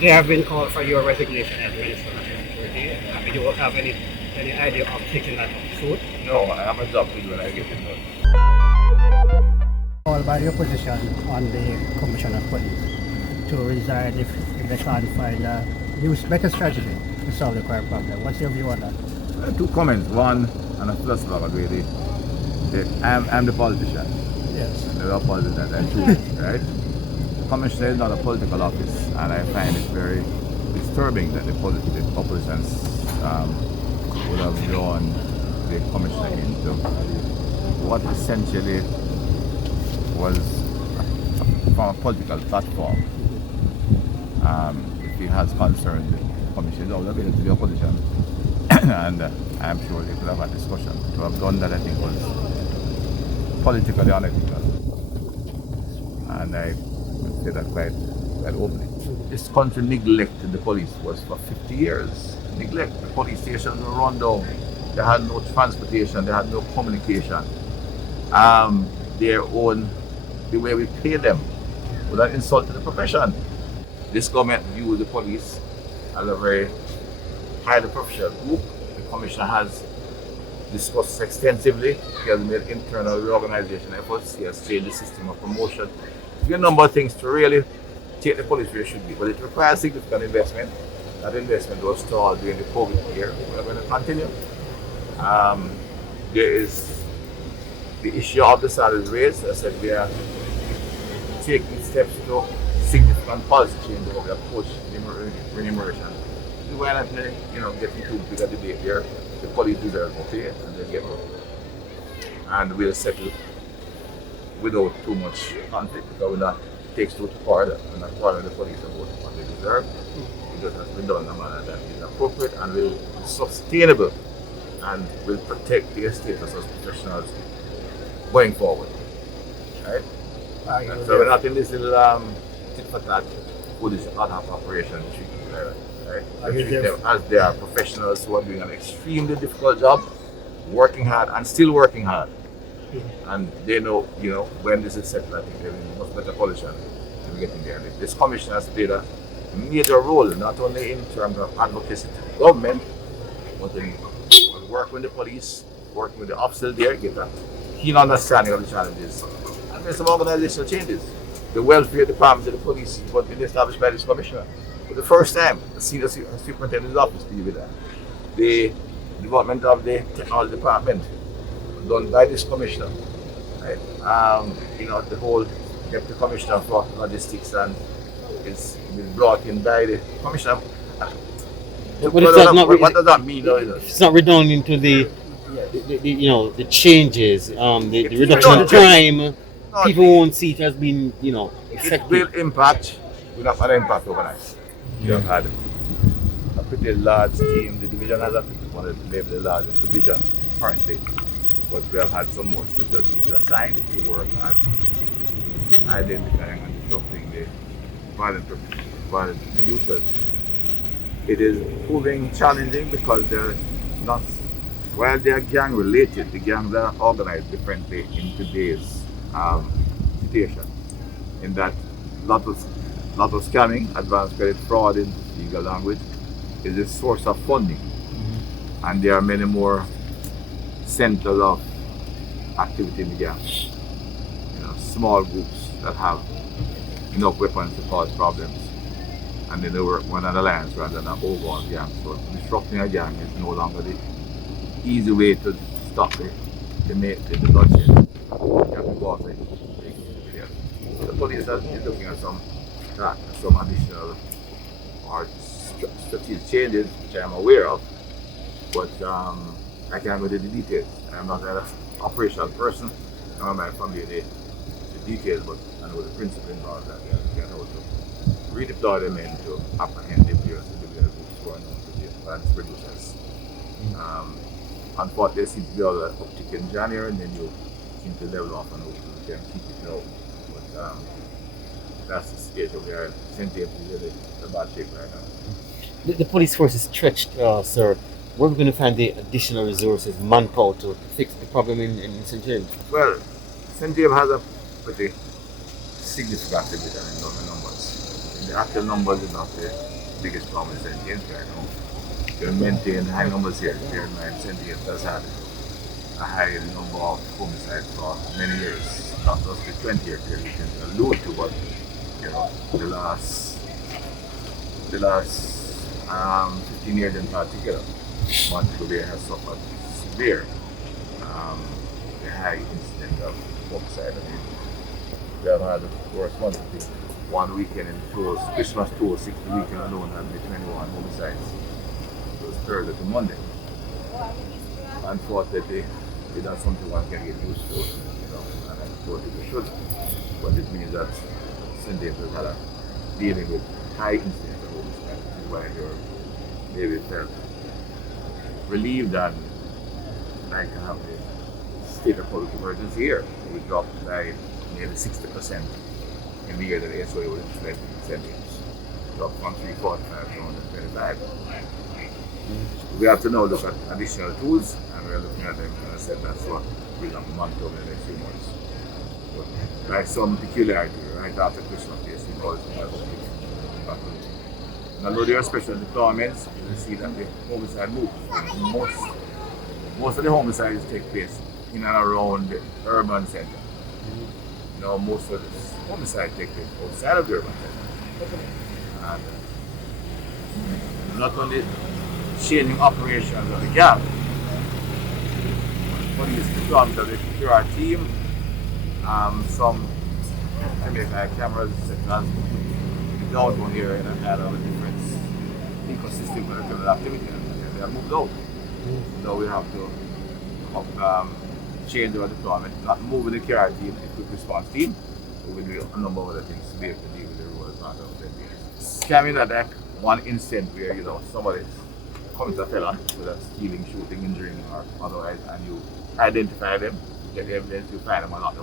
They have been called for your resignation as Minister of National Security. Do you have any idea of taking that up soon? No, I have a job to do when I get it done. Called by the opposition on the Commission of Police to resign if they can't find a better strategy to solve the crime problem. What's your view on that? Two comments. One, and a first of all, really, I'm the politician. Yes. There are politicians and two, right? The commissioner is not a political office, and I find it very disturbing that the oppositions would have drawn the commissioner into what essentially was from a political platform. If he has concerns, the commission is always available to the opposition, and I'm sure they could have a discussion. To have done that, I think, was politically unethical, and I would say that quite openly. This country neglected the police was for 50 years. Neglect. The police stations were run down. They had no transportation. They had no communication. The way we pay them was an insult to the profession. This government views the police as a very highly professional group. The commissioner has discussed extensively. He has made internal reorganization efforts. He has changed the system of promotion. There are a number of things to really take the police where it should be, but it requires significant investment. That investment was stalled during the COVID year. We're going to continue. There is the issue of the salaries raised. As I said, we are taking steps to significant policy change over the approach remuneration. We're not getting too big a debate here. The police deserve to pay and they get more. And we'll settle without too much conflict because we're not takes two to part. We're not calling the police about what they deserve. It just has been done in a manner that is appropriate and will be sustainable and will protect their status as professionals going forward. Right? So we're not in this little tit for tat police ad hoc operation treating them, right? We treat them as they are professionals who are doing an extremely difficult job, working hard and still working hard. And they know, when this is settled, I think they're in a much better position to be getting there. This commission has played a major role, not only in terms of advocacy to the government, but in working with the police, working with the officers there, get a keen understanding of the challenges. And there's some organizational changes. The welfare department of the police was been established by this commissioner. For the first time, the senior superintendent's office deal with that. The development of the technology department done by this commissioner. Right? The whole deputy commissioner for logistics and it's been brought in by the commissioner. What does that mean? It's not redounding to the changes, the reduction of crime. People won't see it as being, effective. It will impact. We're not going to impact overnight. We have had a pretty large team. The division has one of the largest division currently. But we have had some more special teams assigned to work on identifying and disrupting the violent producers. It is proving challenging because they're not, while they are gang related, the gangs are organized differently in today's situation. In that, lot of scamming, advanced credit fraud in legal language, is a source of funding, and there are many more centers of activity in the gang. Small groups that have enough weapons to cause problems, and then they work on an alliance rather than an overall gang. So disrupting a gang is no longer the easy way to stop the bloodshed. You have to go out there. So the police is looking at some additional or strategic changes, which I am aware of, but I can't go into the details. I'm not an operational person. I don't mind from the details, but I know the principle involved that we can also redeploy them in to apprehend the players and the groups who are known to be advanced producers. Unfortunately, there seems to be all that uptick in January, and then you seem to level off and hopefully we can keep it low. But that's the stage of where St. James is really in bad shape right now. The police force is stretched, sir. Where are we going to find the additional resources, manpower to fix the problem in St. James? Well, St. James has a pretty significant division in numbers. the actual numbers is not the biggest problem in St. James right now. We maintain high numbers here. Bear in mind, St. James has had a high number of homicides for many years, not just the 20-year period we can allude to, but you know, the last 15 years in particular, Montego Bay has suffered severe, the high incident of homicide. I mean, we have had the worst month, I think, one weekend in tours, Christmas tour, 60 weekend alone had 21 homicides. It was Thursday to Monday. Unfortunately, it's not something one can get used to, you know, and I thought it should. But it means that St. James has had a dealing with high incidence of homicide, which is why they're maybe felt relieved and like to have the state of public emergency here. We dropped by nearly 60% in the year that the SOA was implemented in St. James. Dropped from 345 to 125. We have to now look at additional tools, and we're looking at them, and I said that's what we'll have month over the next few months. But like some peculiarity, right after Christmas, yes, we call it and although there are special deployments, you will see that the homicide moves. Most of the homicides take place in and around the urban center. Now most of the homicides take place outside of the urban center. And not only changing operations of the gap, but it's deployment of the PR team, some Jamaica cameras, etc. Downtown here in a kind of a different ecosystem for the criminal activity, and they have moved out. So we have to change our deployment, not moving the care team, the quick response team, but we'll do a number of other things to be able to deal with the rural part of the scamming that one instant where you know somebody commits a felon, whether that's stealing, shooting, injuring, or otherwise, and you identify them, get the evidence, you find them or not.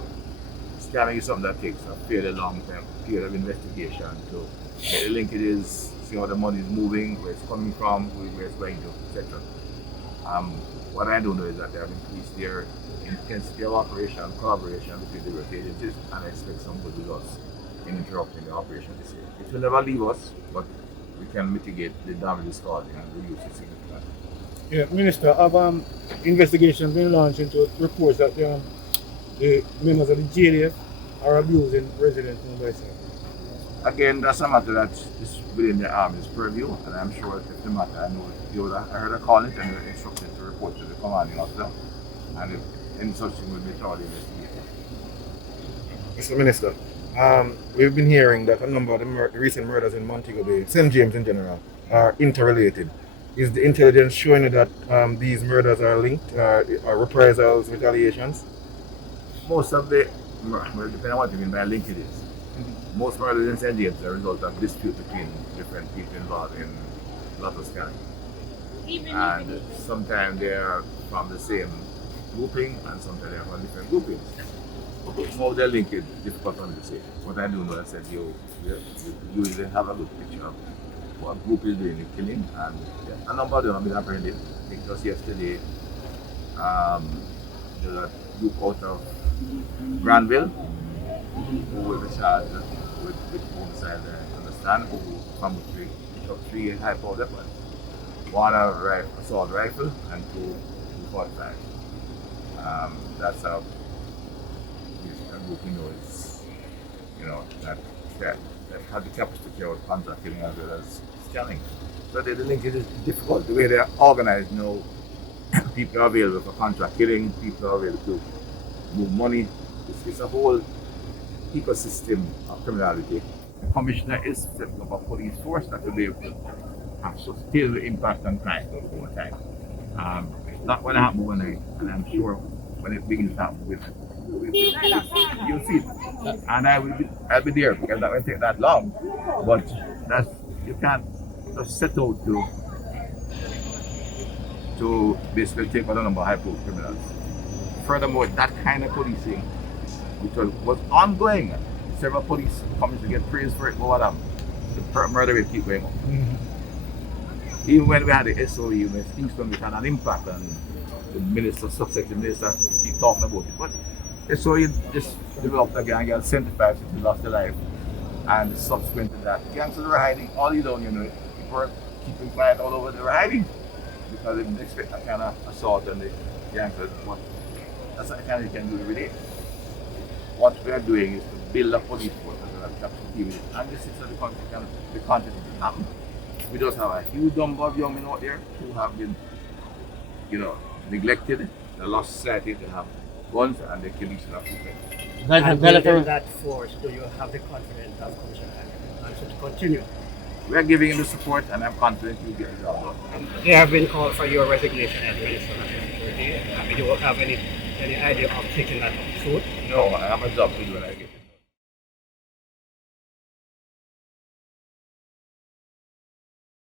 Scamming is something that takes a fairly long time period of investigation to get the linkages, see how the money is moving, where it's coming from, where it's going to, etc. What I do know is that they have increased their intensity of operation, collaboration between the various agencies, and I expect some good results in interrupting the operation this year. It will never leave us, but we can mitigate the damages caused and reduce it significantly. Yeah, Minister, have investigations been launched into reports that the members of the JDF are abusing residents in the side? Again, that's a matter that is within the Army's purview, and I'm sure if the matter, I know I heard a call it and they're instructed to report to the commanding officer, and if any such thing will be thoroughly investigated. Mr. Minister, we've been hearing that a number of the recent murders in Montego Bay, St. James in general, are interrelated. Is the intelligence showing you that these murders are linked, or reprisals, retaliations? Most of the, depending on what you mean by linkages, most murders in St. James are a result of dispute between different people involved in lotto scanning. And sometimes they are from the same grouping, and sometimes they are from different groupings. How they're linked is difficult for me to say. What I do know is that you usually have a good picture of what group is doing the killing, and a number of them have been apprehended. I think just yesterday, there's a group out of Granville who will be charged with homicide, I understand, who come with three high-powered weapons. One assault rifle and two 45. That's how a group knows, that have the capacity to carry out contract killing as well as scanning. So the linkage is difficult. The way they are organized now, people are available for contract killing, people are available to move money. It's a whole ecosystem of criminality. The commissioner is setting up a police force that will be able to have sustainable impact on crime over time. It's not going to happen overnight, and I'm sure when it begins to happen, you'll see it. And I'll be there, because that won't take that long. But you can't just set out to basically take out a number of high-profile criminals. Furthermore, that kind of policing, which was ongoing, several police coming to get praised for it, but what happened? The murder rate keep going up. Even when we had the SOE in Kingston, which had an impact on the minister, subsection minister, keep talking about it. But SOE just developed again, got 75 since we lost their life. And subsequent to that, gangsters were hiding. All you don't, people were keeping quiet all over. They were hiding because they didn't expect that kind of assault on the gangsters. But that's the kind of you can do every day. What we are doing is to build a police force that can deal with it. And this is the content can happen. We just have a huge number of young men out there who have been, neglected. They lost society. They have guns and they kill each other. And within that force, do you have the confidence of Commissioner Chang to continue? We are giving him the support, and I'm confident he'll get the job done. There have been calls for your resignation as Minister of Security. Do you have any idea of taking that up soon? No, I have a job to do when I get